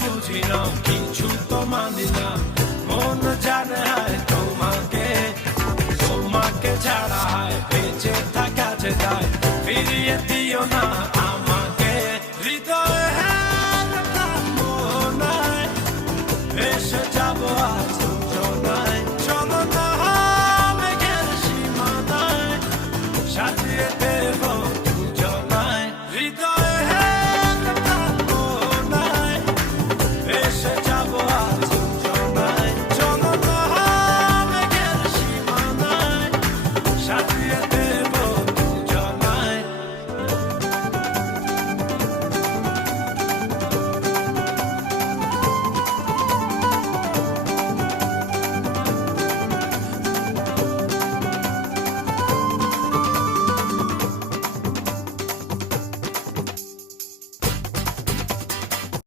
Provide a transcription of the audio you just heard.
বুঝি না কিছু তো মানি না মন জানে হায় তোমাকে তোমাকে ছাড়া হায় বেঁচে থাকা যে দায় ফিরিয়ে দিও না